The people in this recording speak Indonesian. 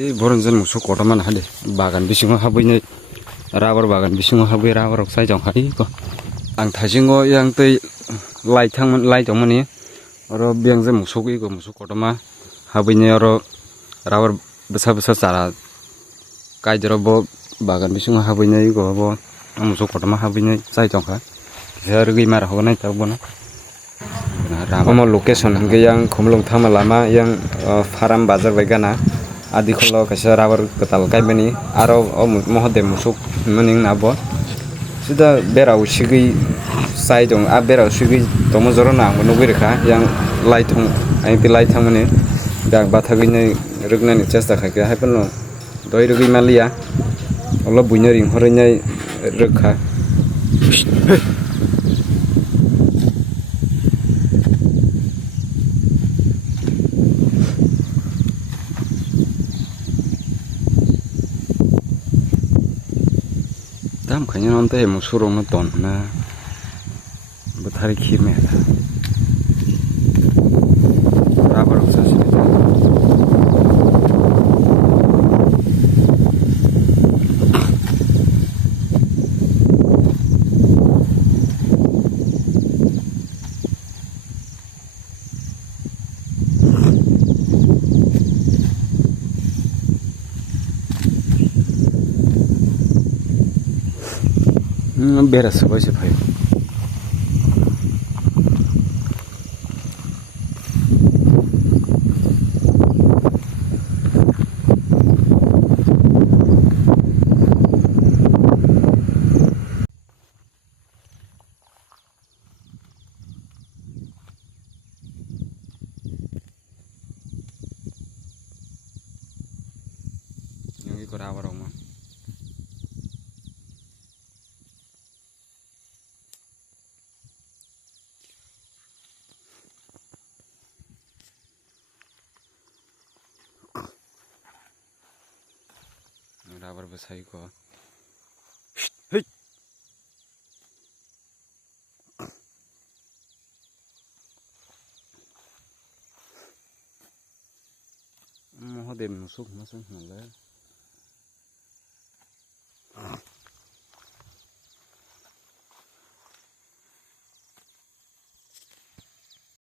Boronjol musuh kota mana hade bagan bisingo habuyne rubber bagan bisingo habuy rubber ok saijong hai ko ang thasingo yang tei laitongmani oro bengje musuh ko musuh kota ma habuyne oro rubber besa cara kaijero bo bagan bisingo habuyne go bo musuh kota ma habuyne saijong ha jargi mar honai tabona Omo location hingke yang khumlung thama lama yang faram bazar baigana adi kholo kaisa rubber katal kaimani aro mohode musuk maning nabo sida bera usigui sai dong a bera usigui tomo joro na nugui rekha yang laithong aiti laithang mani dak bathagui nei rugnani chesta khaike haipano doi rugui malia olo buino ring horai nei rekha Tam kayaknya nanti musuh orang nonton na berhari kimi ada rubber usah sini beres sebagai siapa yang ikut awal rumah rubber besai ko hei mohode musuk masuk malah